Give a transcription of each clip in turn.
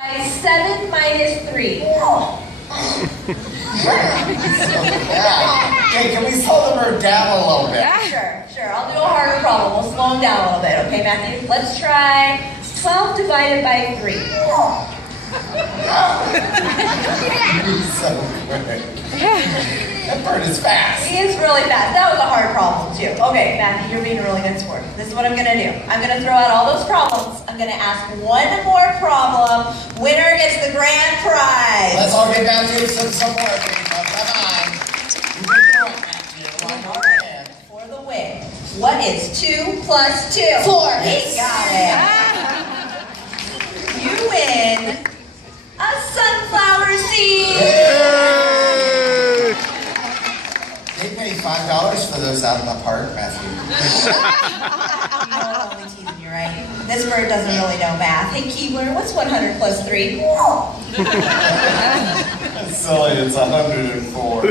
7 minus 3. Yeah. Okay, can we slow the bird down a little bit? Sure. I'll do a harder problem. We'll slow them down a little bit. Okay, Matthew? Let's try 12 divided by 3. He's so quick. That bird is fast. He is really fast. That was a hard problem, too. Okay, Matthew, you're being a really good sport. This is what I'm going to do. I'm going to throw out all those problems. I'm going to ask one more problem. Winner gets the grand prize. Let's all get down to some more. Come on. You can do it, Matthew. One more hand. For the win. What is 2 plus 2? 4. He got it. You win a sunflower seed. They pay $5 for those out in the park, Matthew. I'm only teasing you, right? This bird doesn't really know math. Hey, Keebler, what's 100 plus 3? That's silly, it's 104.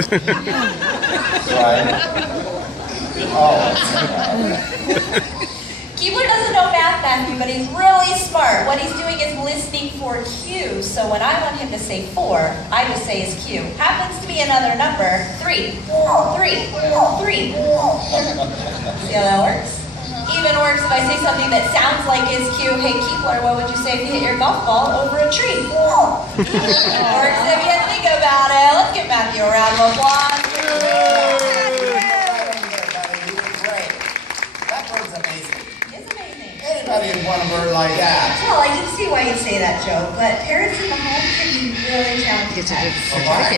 Right? Oh, Keebler doesn't know math, Matthew, but he's really smart. What he's doing is listening for Q. So when I want him to say 4, I just say his Q. Happens to be another number, 3. 3. 3. See how that works? Even works if I say something that sounds like his Q. Hey, Keebler, what would you say if you hit your golf ball over a tree? Works if you think about it. Let's give Matthew a round of applause. that bird's amazing. It's amazing. Anybody would want a bird like that. Well, I can see why you say that, Joe, but parents in the home can be really challenging. Get to Well, why?